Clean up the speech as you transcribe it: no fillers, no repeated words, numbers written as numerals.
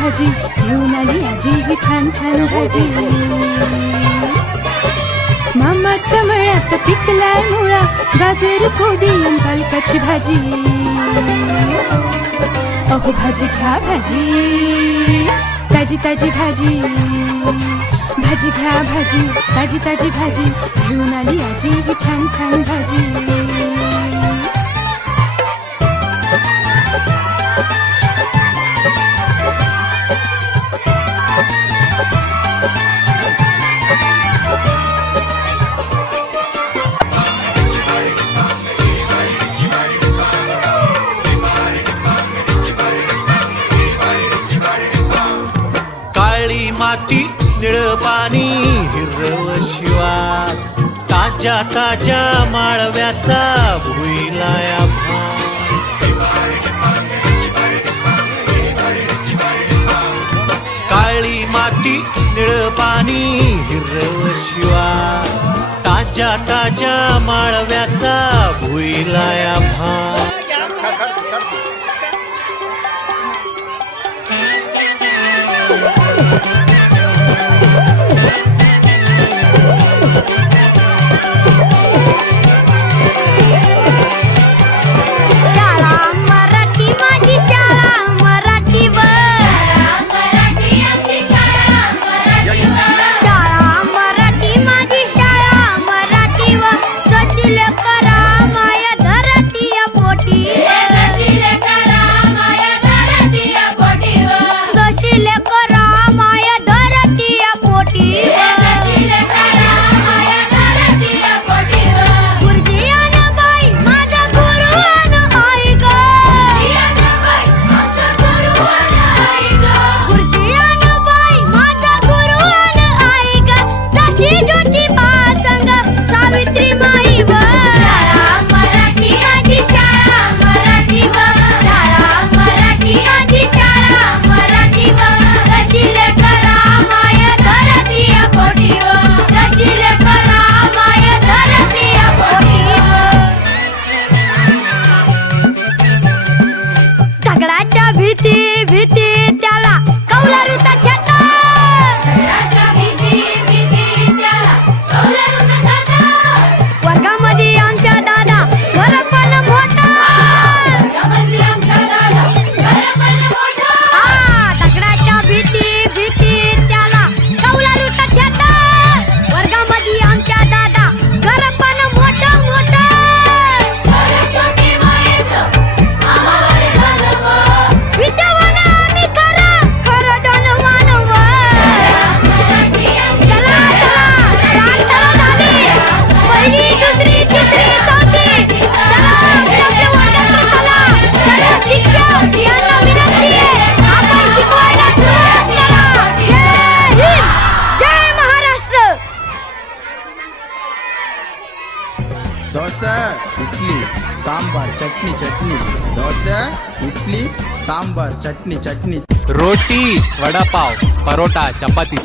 भाजी घेऊन आली आजी ही छान छान भाजी. मामाच्या मळ्यात पिकलाय मुळा, गाजर कोबी आणि पालकाची भाजी. अहो भाजी घ्या भाजी, ताजी ताजी भाजी. भाजी घ्या भाजी, ताजी ताजी भाजी घेऊन आली आजी ही छान छान भाजी. काळी माती निळ पाणी हिरव शिवार, ताज्या ताज्या माळव्याचा भुईलाया काळी माती निळ पाणी हिरव शिवार, ताज्या ताज्या माळव्याचा भुईलाया भार. दोसा इडली सांबार चटनी चटनी. दोसा इडली सांबार चटनी चटनी. रोटी वडापाव परोटा चपाती